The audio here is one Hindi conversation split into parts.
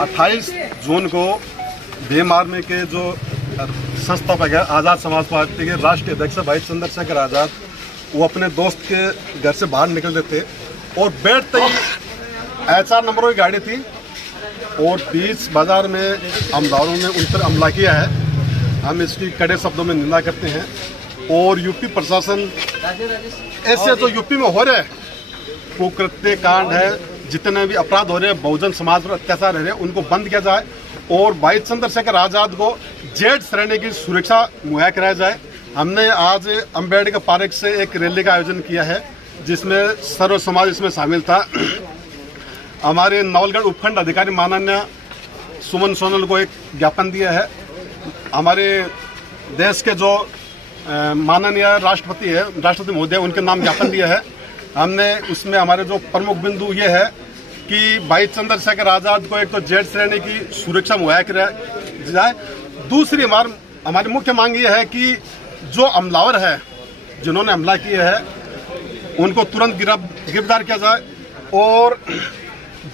28 जून को भीम आर्मी के जो संस्थापक है आज़ाद समाज पार्टी के राष्ट्रीय अध्यक्ष भाई चंद्रशेखर आज़ाद, वो अपने दोस्त के घर से बाहर निकल रहे थे और बैठते ही HR नंबरों की गाड़ी थी और बीच बाजार में हमलावरों ने उन पर हमला किया है। हम इसकी कड़े शब्दों में निंदा करते हैं और यूपी प्रशासन ऐसे जो यूपी में हो रहे कुकृत्य कांड है, जितने भी अपराध हो रहे हैं, बहुजन समाज पर अत्याचार हो रहे हैं, उनको बंद किया जाए और भाई चंद्रशेखर आज़ाद को जेड श्रेणी की सुरक्षा मुहैया कराया जाए। हमने आज अम्बेडकर पार्क से एक रैली का आयोजन किया है जिसमें सर्व समाज इसमें शामिल था। हमारे नवलगढ़ उपखंड अधिकारी माननीय सुमन सोनल को एक ज्ञापन दिया है। हमारे देश के जो माननीय राष्ट्रपति है, राष्ट्रपति महोदय, उनके नाम ज्ञापन दिया है हमने। उसमें हमारे जो प्रमुख बिंदु ये है कि भाई चंद्रशेखर आज़ाद को एक तो जेड श्रेणी की सुरक्षा मुहैया कराई जाए। दूसरी हमारी मुख्य मांग ये है कि जो हमलावर है, जिन्होंने हमला किया है, उनको तुरंत गिरफ्तार किया जाए और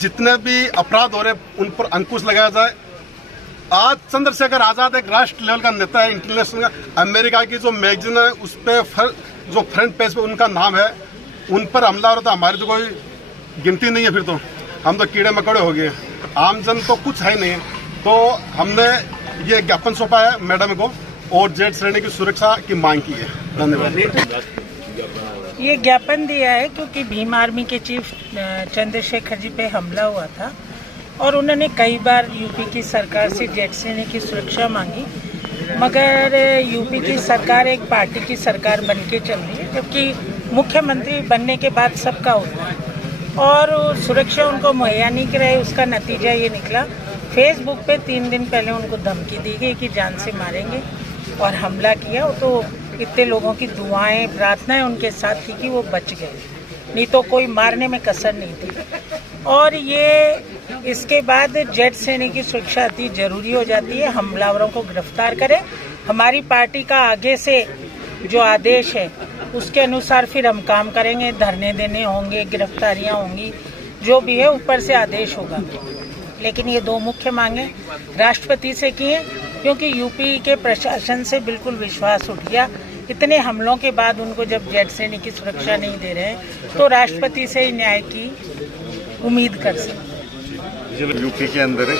जितने भी अपराध हो रहे उन पर अंकुश लगाया जाए। आज चंद्रशेखर आज़ाद एक राष्ट्र लेवल का नेता है, इंटरनेशनल का। अमेरिका की जो मैगजीन है उस पर जो फ्रंट पेज पे उनका नाम है, उन पर हमला हो रहा था। हमारी तो कोई गिनती नहीं है, फिर तो हम तो कीड़े मकोड़े हो गए, आमजन तो कुछ है नहीं। तो हमने ये ज्ञापन सौंपा है मैडम को और जेड श्रेणी की सुरक्षा की मांग की है। धन्यवाद। ये ज्ञापन दिया है क्योंकि भीम आर्मी के चीफ चंद्रशेखर जी पे हमला हुआ था और उन्होंने कई बार यूपी की सरकार से जेड श्रेणी की सुरक्षा मांगी, मगर यूपी की सरकार एक पार्टी की सरकार बन के चल रही है, जबकि मुख्यमंत्री बनने के बाद सबका होता है और सुरक्षा उनको मुहैया नहीं कराई। उसका नतीजा ये निकला, फेसबुक पे 3 दिन पहले उनको धमकी दी गई कि जान से मारेंगे और हमला किया। तो इतने लोगों की दुआएं प्रार्थनाएं उनके साथ थी कि वो बच गए, नहीं तो कोई मारने में कसर नहीं थी। और ये इसके बाद जेड श्रेणी की सुरक्षा अति जरूरी हो जाती है। हमलावरों को गिरफ्तार करें। हमारी पार्टी का आगे से जो आदेश है उसके अनुसार फिर हम काम करेंगे। धरने देने होंगे, गिरफ्तारियां होंगी, जो भी है ऊपर से आदेश होगा। लेकिन ये 2 मुख्य मांगे राष्ट्रपति से की है क्योंकि यूपी के प्रशासन से बिल्कुल विश्वास उठ गया। इतने हमलों के बाद उनको जब जेड श्रेणी की सुरक्षा नहीं दे रहे हैं तो राष्ट्रपति से न्याय की उम्मीद कर सकते। यूपी के अंदर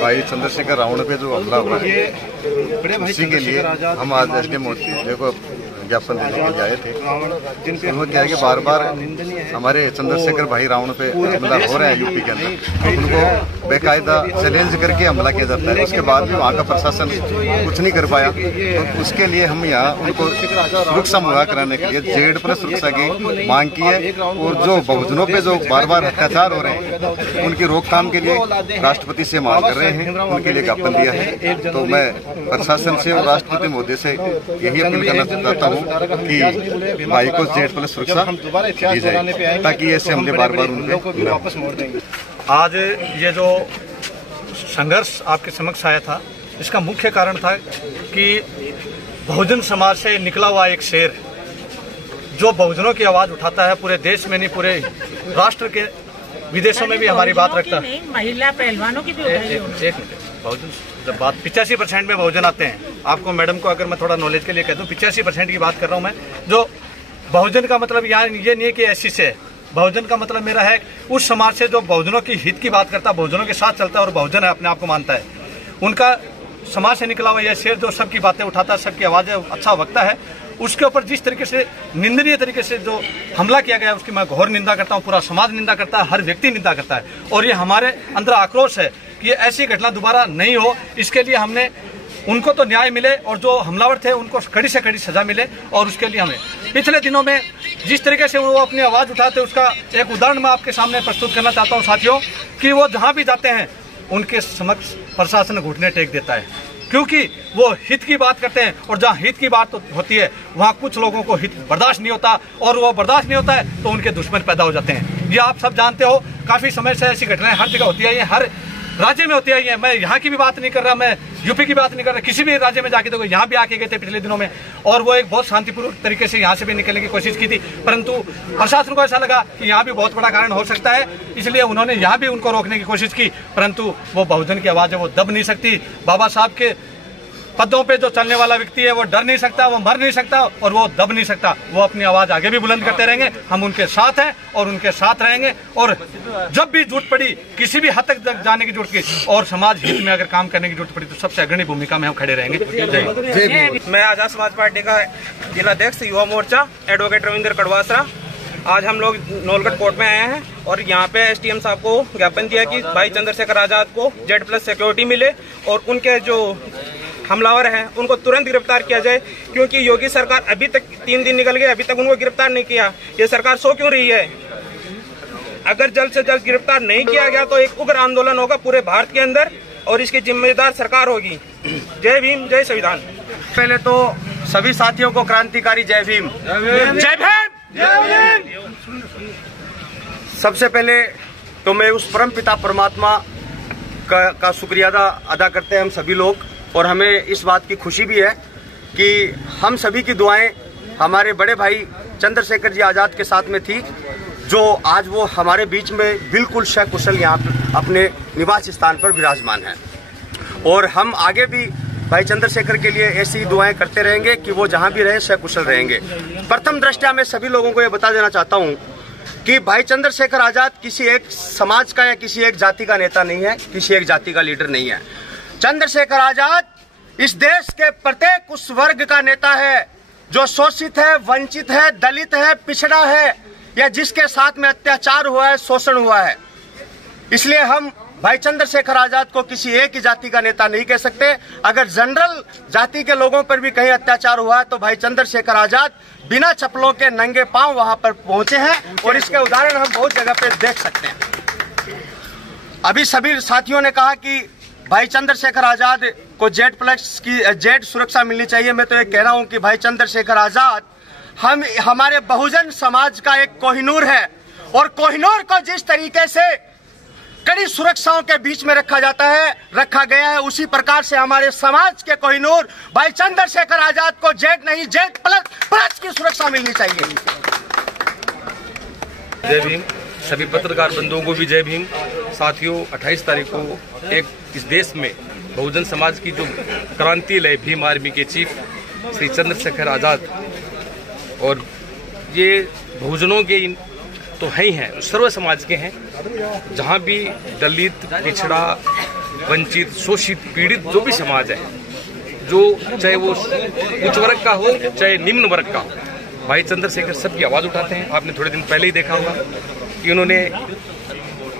भाई चंद्रशेखर रावण पे जो हमला हुआ है, उसी के लिए हम आज एसडीएम महोदय को ज्ञापन देने के लिए आए थे। उन्होंने क्या है कि बार बार हमारे चंद्रशेखर भाई रावण पे हमला हो रहा है यूपी के अंदर, उनको बेकायदा चैलेंज करके हमला किया जाता है। उसके बाद भी वहाँ का प्रशासन कुछ नहीं कर पाया, तो उसके लिए हम यहाँ उनको सुरक्षा मुहैया कराने के लिए जेड प्लस सुरक्षा की मांग की है। और जो बहुजनों पे जो बार बार अत्याचार हो रहे हैं उनकी रोकथाम के लिए राष्ट्रपति से मांग कर रहे हैं, उनके लिए ज्ञापन दिया है। तो मैं प्रशासन से और राष्ट्रपति महोदय से यही अपील करना चाहता हूँ कि भाई को जेड प्लस सुरक्षा दी जाए ताकि ऐसे हमले बार बार उनके वापस मोड़ देंगे। आज ये जो संघर्ष आपके समक्ष आया था, इसका मुख्य कारण था कि बहुजन समाज से निकला हुआ एक शेर जो बहुजनों की आवाज उठाता है, पूरे देश में नहीं पूरे राष्ट्र के विदेशों में भी हमारी बात रखता है। महिला पहलवानों की भी उठाई है। बहुजन जब बात 85% में बहुजन आते हैं, आपको मैडम को अगर मैं थोड़ा नॉलेज के लिए कह दूं, 85% की बात कर रहा हूं मैं। जो बहुजन का मतलब यहाँ ये नहीं है कि ऐसी से है, बहुजन का मतलब मेरा है उस समाज से जो बहुजनों की हित की बात करता है, बहुजनों के साथ चलता है और बहुजन है अपने आप को मानता है। उनका समाज से निकला हुआ यह शेर जो सबकी बातें उठाता है, सबकी आवाजें अच्छा वक्ता है, उसके ऊपर जिस तरीके से निंदनीय तरीके से जो हमला किया गया उसकी मैं घोर निंदा करता हूँ। पूरा समाज निंदा करता है, हर व्यक्ति निंदा करता है और ये हमारे अंदर आक्रोश है कि ऐसी घटना दोबारा नहीं हो। इसके लिए हमने उनको तो न्याय मिले और जो हमलावर थे उनको कड़ी से कड़ी सजा मिले। और उसके लिए हमें पिछले दिनों में जिस तरीके से वो अपनी आवाज़ उठाते उसका एक उदाहरण मैं आपके सामने प्रस्तुत करना चाहता हूँ साथियों, कि वो जहाँ भी जाते हैं उनके समक्ष प्रशासन घुटने टेक देता है, क्योंकि वो हित की बात करते हैं और जहाँ हित की बात होती है वहाँ कुछ लोगों को हित बर्दाश्त नहीं होता और वो बर्दाश्त नहीं होता है तो उनके दुश्मन पैदा हो जाते हैं। ये आप सब जानते हो, काफ़ी समय से ऐसी घटनाएं हर जगह होती है। ये हर राज्य में होती आई है। मैं यहाँ की भी बात नहीं कर रहा, मैं यूपी की बात नहीं कर रहा, किसी भी राज्य में जाके देखो, यहाँ भी आके गए थे पिछले दिनों में, और वो एक बहुत शांतिपूर्वक तरीके से यहाँ से भी निकलने की कोशिश की थी, परंतु प्रशासन को ऐसा लगा कि यहाँ भी बहुत बड़ा कारण हो सकता है, इसलिए उन्होंने यहाँ भी उनको रोकने की कोशिश की, परंतु वो बहुजन की आवाज है वो दब नहीं सकती। बाबा साहब के पदों पे जो चलने वाला व्यक्ति है वो डर नहीं सकता, वो मर नहीं सकता और वो दब नहीं सकता। वो अपनी आवाज आगे भी बुलंद करते रहेंगे, हम उनके साथ हैं और उनके साथ रहेंगे। और जब भी जरूरत पड़ी, किसी भी हद तक जाने की जरूरत की और समाज हित में अगर काम करने की जरूरत पड़ी तो सबसे अग्रणी भूमिका में हम खड़े रहेंगे। जय। मैं आजाद समाज पार्टी का जिलाध्यक्ष युवा मोर्चा एडवोकेट रविंद्र कड़वासरा। आज हम लोग नौलगढ़ कोर्ट में आए हैं और यहाँ पे एसडीएम साहब को ज्ञापन दिया कि भाई चंद्रशेखर आजाद को Z+ सिक्योरिटी मिले और उनके जो हमलावर हैं उनको तुरंत गिरफ्तार किया जाए, क्योंकि योगी सरकार अभी तक 3 दिन निकल गए, अभी तक उनको गिरफ्तार नहीं किया। ये सरकार सो क्यों रही है? अगर जल्द से जल्द गिरफ्तार नहीं किया गया तो एक उग्र आंदोलन होगा पूरे भारत के अंदर और इसकी जिम्मेदार सरकार होगी। जय भीम, जय संविधान। पहले तो सभी साथियों को क्रांतिकारी जय भीम। जय भीम। सबसे पहले तो मैं उस परम पिता परमात्मा का शुक्रिया अदा करते हैं हम सभी लोग, और हमें इस बात की खुशी भी है कि हम सभी की दुआएं हमारे बड़े भाई चंद्रशेखर जी आजाद के साथ में थी, जो आज वो हमारे बीच में बिल्कुल सकुशल यहाँ अपने निवास स्थान पर विराजमान है। और हम आगे भी भाई चंद्रशेखर के लिए ऐसी ही दुआएं करते रहेंगे कि वो जहाँ भी रहे सकुशल रहेंगे। प्रथम दृष्टया मैं सभी लोगों को ये बता देना चाहता हूँ कि भाई चंद्रशेखर आजाद किसी एक समाज का या किसी एक जाति का नेता नहीं है, किसी एक जाति का लीडर नहीं है। चंद्रशेखर आजाद इस देश के प्रत्येक उस वर्ग का नेता है जो शोषित है, वंचित है, दलित है, पिछड़ा है या जिसके साथ में अत्याचार हुआ है, शोषण हुआ है। इसलिए हम भाई चंद्रशेखर आजाद को किसी एक ही जाति का नेता नहीं कह सकते। अगर जनरल जाति के लोगों पर भी कहीं अत्याचार हुआ है तो भाई चंद्रशेखर आजाद बिना चप्पलों के नंगे पांव वहां पर पहुंचे हैं और इसके उदाहरण हम बहुत जगह पे देख सकते हैं। अभी सभी साथियों ने कहा कि भाई चंद्रशेखर आजाद को Z+ की Z सुरक्षा मिलनी चाहिए। मैं तो ये कह रहा हूं कि भाई चंद्रशेखर आजाद हमारे बहुजन समाज का एक कोहिनूर है और कोहिनूर को जिस तरीके से कड़ी सुरक्षाओं के बीच में रखा गया है, उसी प्रकार से हमारे समाज के कोहिनूर भाई चंद्रशेखर आजाद को Z नहीं Z+ की सुरक्षा मिलनी चाहिए। जय भीम। सभी पत्रकार बंधुओं को भी जय भीम। साथियों, 28 तारीख को एक इस देश में बहुजन समाज की जो क्रांति लाई भीम आर्मी के चीफ श्री चंद्रशेखर आजाद, और ये बहुजनों के तो है ही हैं, सर्व समाज के हैं। जहाँ भी दलित, पिछड़ा, वंचित, शोषित, पीड़ित जो भी समाज है, जो चाहे वो उच्च वर्ग का हो चाहे निम्न वर्ग का हो, भाई चंद्रशेखर सबकी आवाज उठाते हैं। आपने थोड़े दिन पहले ही देखा होगा कि उन्होंने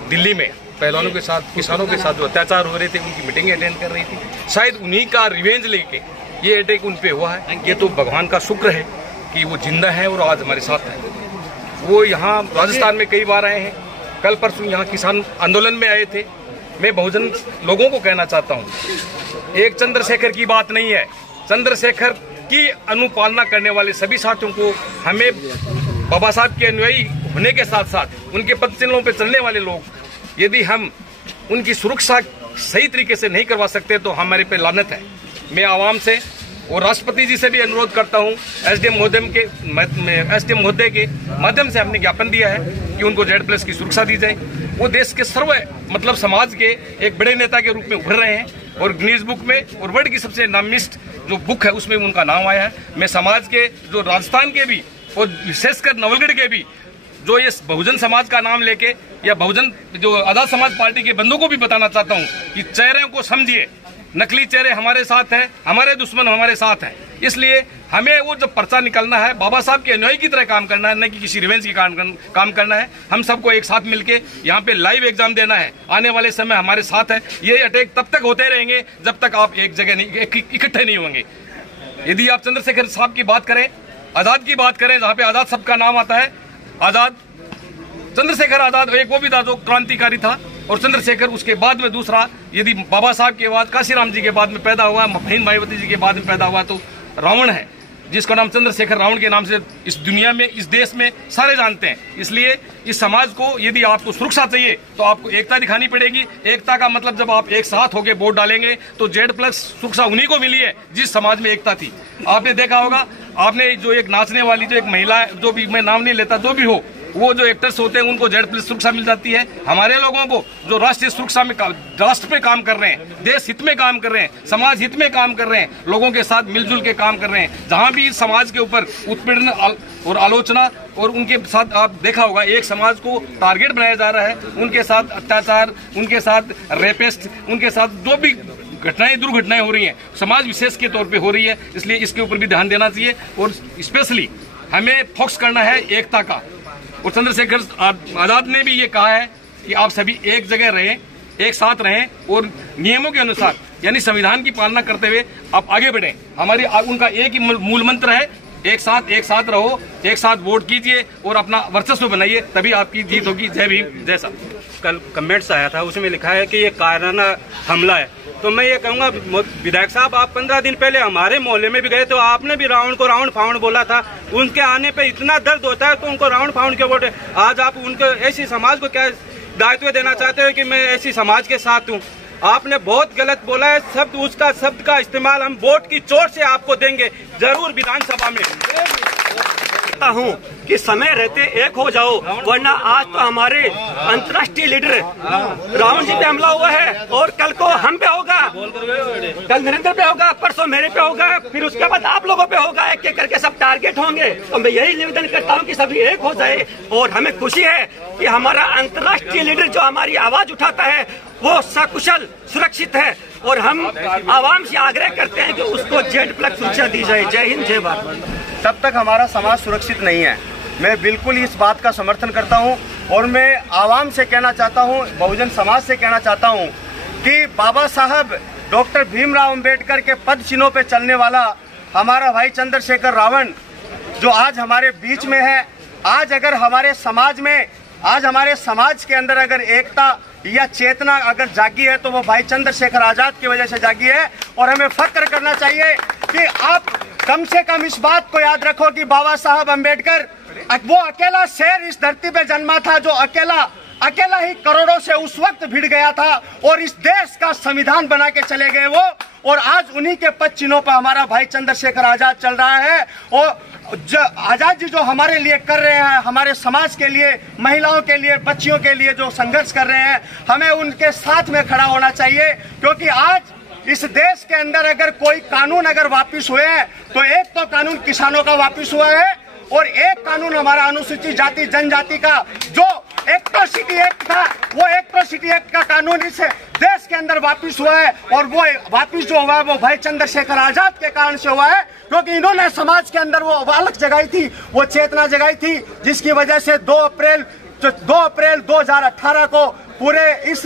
दिल्ली में पहलवानों के साथ, किसानों के साथ जो अत्याचार हो रहे थे उनकी मीटिंग अटेंड कर रही थी। शायद उन्हीं का रिवेंज लेके ये अटैक उन पे हुआ है। ये तो भगवान का शुक्र है कि वो जिंदा है और आज हमारे साथ है। वो यहाँ राजस्थान में कई बार आए हैं, कल परसों यहाँ किसान आंदोलन में आए थे। मैं बहुजन लोगों को कहना चाहता हूँ, एक चंद्रशेखर की बात नहीं है, चंद्रशेखर की अनुपालना करने वाले सभी साथियों को, हमें बाबा साहब के अनुयायी होने के साथ साथ उनके पद चिन्हों पर चलने वाले लोग, यदि हम उनकी सुरक्षा सही तरीके से नहीं करवा सकते तो हमारे पे लानत है। मैं आवाम से और राष्ट्रपति जी से भी अनुरोध करता हूं, एसडीएम महोदय के माध्यम से हमने ज्ञापन दिया है कि उनको Z+ की सुरक्षा दी जाए। वो देश के सर्व समाज के एक बड़े नेता के रूप में उभर रहे हैं और गिनीज बुक में और वर्ल्ड की सबसे नामिस्ट जो बुक है उसमें उनका नाम आया है। मैं समाज के जो राजस्थान के भी और विशेषकर नवलगढ़ के भी जो ये बहुजन समाज का नाम लेके या बहुजन जो आजाद समाज पार्टी के बंधुओं को भी बताना चाहता हूँ कि चेहरों को समझिए, नकली चेहरे हमारे साथ हैं, हमारे दुश्मन हमारे साथ हैं। इसलिए हमें वो जब पर्चा निकलना है बाबा साहब के अनुयायी की तरह काम करना है, न कि किसी रिवेंज की काम करना है। हम सबको एक साथ मिलके यहाँ पे लाइव एग्जाम देना है। आने वाले समय हमारे साथ है। ये अटैक तब तक होते रहेंगे जब तक आप एक जगह इकट्ठे नहीं होंगे। यदि आप चंद्रशेखर साहब की बात करें, आजाद की बात करें, जहाँ पे आजाद सबका नाम आता है, आजाद चंद्रशेखर आजाद एक वो भी था जो क्रांतिकारी था, और चंद्रशेखर उसके बाद में दूसरा। यदि बाबा साहब के बाद काशीराम जी के बाद में पैदा हुआ, भीम मायावती जी के बाद में पैदा हुआ तो रावण है। जिसका नाम चंद्रशेखर रावण के नाम से इस दुनिया में, इस देश में सारे जानते हैं। इसलिए इस समाज को यदि आपको सुरक्षा चाहिए तो आपको एकता दिखानी पड़ेगी। एकता का मतलब जब आप एक साथ होकर वोट डालेंगे तो Z+ सुरक्षा उन्हीं को मिली है जिस समाज में एकता थी। आपने देखा होगा, आपने जो एक नाचने वाली जो एक महिला, जो भी मैं नाम नहीं लेता, जो भी हो, वो जो एक्टर्स होते हैं उनको Z+ सुरक्षा मिल जाती है। हमारे लोगों को जो राष्ट्रीय सुरक्षा में, राष्ट्र पे काम कर रहे हैं, देश हित में काम कर रहे हैं, समाज हित में काम कर रहे हैं, लोगों के साथ मिलजुल के काम कर रहे हैं, जहां भी समाज के ऊपर उत्पीड़न और आलोचना और उनके साथ आप देखा होगा एक समाज को टारगेट बनाया जा रहा है, उनके साथ अत्याचार, उनके साथ रेपिस्ट, उनके साथ जो भी घटनाएं, दुर्घटनाएं हो रही हैं, समाज विशेष के तौर पे हो रही है। इसलिए इसके ऊपर भी ध्यान देना चाहिए और स्पेशली हमें फोकस करना है एकता का। और चंद्रशेखर आजाद ने भी ये कहा है कि आप सभी एक जगह रहें, एक साथ रहें और नियमों के अनुसार यानी संविधान की पालना करते हुए आप आगे बढ़ें। हमारी उनका एक ही मूल मंत्र है, एक साथ रहो, एक साथ वोट कीजिए और अपना वर्चस्व बनाइए, तभी आपकी जीत होगी। जय भीम, जय साहब। कल कमेंट्स आया था, उसमें लिखा है कि ये कायराना हमला है। तो मैं ये कहूंगा विधायक साहब, आप 15 दिन पहले हमारे मोहल्ले में भी गए तो आपने भी रावण को रावण फावण बोला था। उनके आने पे इतना दर्द होता है तो उनको रावण फावण क्यों बोलते? आज आप उनको ऐसी समाज को क्या दायित्व देना चाहते हो कि मैं ऐसी समाज के साथ हूँ? आपने बहुत गलत बोला है शब्द, उसका शब्द का इस्तेमाल हम वोट की चोट से आपको देंगे जरूर विधानसभा में। हूँ कि समय रहते एक हो जाओ, वरना आज तो हमारे अंतर्राष्ट्रीय लीडर रावण जी पे हमला हुआ है और कल को हम पे होगा, कल नरेंद्र पे होगा, परसों मेरे पे होगा, फिर उसके बाद आप लोगों पे होगा, एक एक करके सब टारगेट होंगे। तो मैं यही निवेदन करता हूँ कि सभी एक हो जाए। और हमें खुशी है कि हमारा अंतर्राष्ट्रीय लीडर जो हमारी आवाज उठाता है वो सकुशल सुरक्षित है और हम आवाम से आग्रह करते हैं कि उसको Z+ सुरक्षा दी जाए। जय हिंद, जय भारत। तब तक हमारा समाज सुरक्षित नहीं है। मैं बिल्कुल इस बात का समर्थन करता हूं और मैं आवाम से कहना चाहता हूं, बहुजन समाज से कहना चाहता हूं कि बाबा साहब डॉक्टर भीमराव अंबेडकर के पद चिन्हों पे चलने वाला हमारा भाई चंद्रशेखर रावण जो आज हमारे बीच में है, आज अगर हमारे समाज में, आज हमारे समाज के अंदर अगर एकता या चेतना अगर जागी है तो वो भाई चंद्रशेखर आजाद की वजह से जागी है। और हमें फख्र करना चाहिए कि आप कम से कम इस बात को याद रखो कि बाबा साहब अंबेडकर वो अकेला शेर इस धरती पे जन्मा था जो अकेला ही करोड़ों से उस वक्त भिड़ गया था और इस देश का संविधान बना के चले गए वो। और आज उन्हीं के पद चिन्हों पर हमारा भाई चंद्रशेखर आजाद चल रहा है। और आजाद जी जो हमारे लिए कर रहे हैं, हमारे समाज के लिए, महिलाओं के लिए, बच्चियों के लिए जो संघर्ष कर रहे हैं, हमें उनके साथ में खड़ा होना चाहिए। क्योंकि आज इस देश के अंदर अगर कोई कानून अगर वापिस हुए हैं तो एक तो कानून किसानों का वापिस हुआ है और एक कानून हमारा अनुसूचित जाति जनजाति का जो एट्रोसिटी एक्ट था, वो एट्रोसिटी एक्ट का कानून इस देश के अंदर वापिस हुआ है। और वो वापिस जो हुआ है वो भाई चंद्रशेखर आजाद के कारण से हुआ है, क्योंकि इन्होंने समाज के अंदर वो अलग जगाई थी, वो चेतना जगाई थी, जिसकी वजह से 2 अप्रैल 2018 को पूरे इस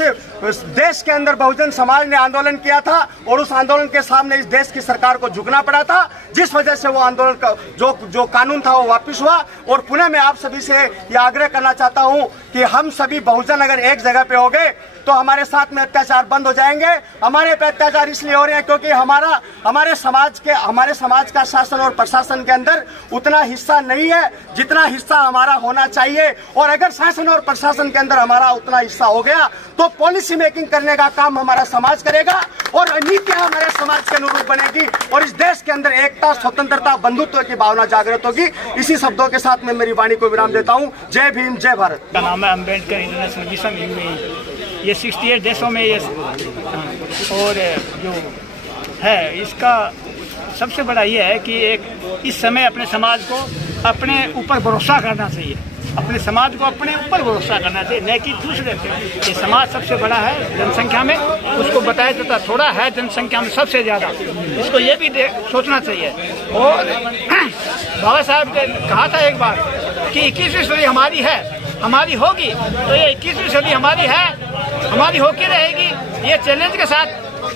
देश के अंदर बहुजन समाज ने आंदोलन किया था और उस आंदोलन के सामने इस देश की सरकार को झुकना पड़ा था, जिस वजह से वो आंदोलन का जो कानून था वो वापस हुआ। और पुनः मैं आप सभी से ये आग्रह करना चाहता हूं कि हम सभी बहुजन अगर एक जगह पे हो गए तो हमारे साथ में अत्याचार बंद हो जाएंगे। हमारे पे अत्याचार इसलिए हो रहे हैं क्योंकि हमारे समाज का शासन और प्रशासन के अंदर उतना हिस्सा नहीं है जितना हिस्सा हमारा होना चाहिए। और अगर शासन और प्रशासन के अंदर हमारा उतना हिस्सा हो गया तो पॉलिसी मेकिंग करने का काम हमारा समाज करेगा और नीतियां हमारे समाज के अनुरूप बनेगी और इस देश के अंदर एकता, स्वतंत्रता, बंधुत्व की भावना जागृत होगी। इसी शब्दों के साथ मैं मेरी वाणी को विराम देता हूं। जय भीम, जय भारत। का नाम है अम्बेडकर इंटरनेशनल मिशन। ये 68 देशों में ये और जो है इसका सबसे बड़ा ये है कि एक इस समय अपने समाज को अपने ऊपर भरोसा करना चाहिए, अपने समाज को अपने ऊपर भरोसा करना चाहिए, न कि दूसरे पे। ये समाज सबसे बड़ा है जनसंख्या में, उसको बताया जाता थोड़ा है जनसंख्या में सबसे ज़्यादा, इसको ये भी सोचना चाहिए। और बाबा साहब ने कहा था एक बार कि 21वीं सदी हमारी है, हमारी होगी, तो ये 21वीं सदी हमारी है, हमारी होके रहेगी। ये चैलेंज के साथ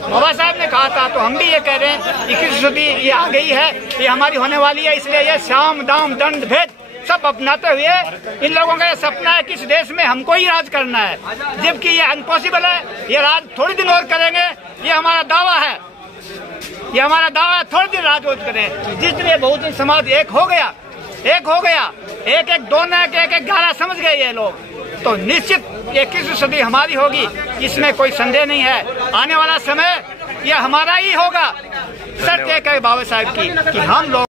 बाबा साहब ने कहा था, तो हम भी ये कह रहे हैं 21वीं सदी ये आ गई है, ये हमारी होने वाली है। इसलिए ये साम दाम दंड भेद सब अपनाते हुए इन लोगों का ये सपना है कि इस देश में हमको ही राज करना है, जबकि ये अनपॉसिबल है। ये राज थोड़ी दिन और करेंगे, ये हमारा दावा है। ये हमारा दावा है, थोड़ी देर राजोज करें। जिस दिन ये बहुजन समाज एक हो गया, एक एक दो नायक, एक एक गाला समझ गए ये लोग, तो निश्चित 21वीं सदी हमारी होगी, इसमें कोई संदेह नहीं है। आने वाला समय यह हमारा ही होगा। शर्त एक है बाबा साहब की कि हम लोग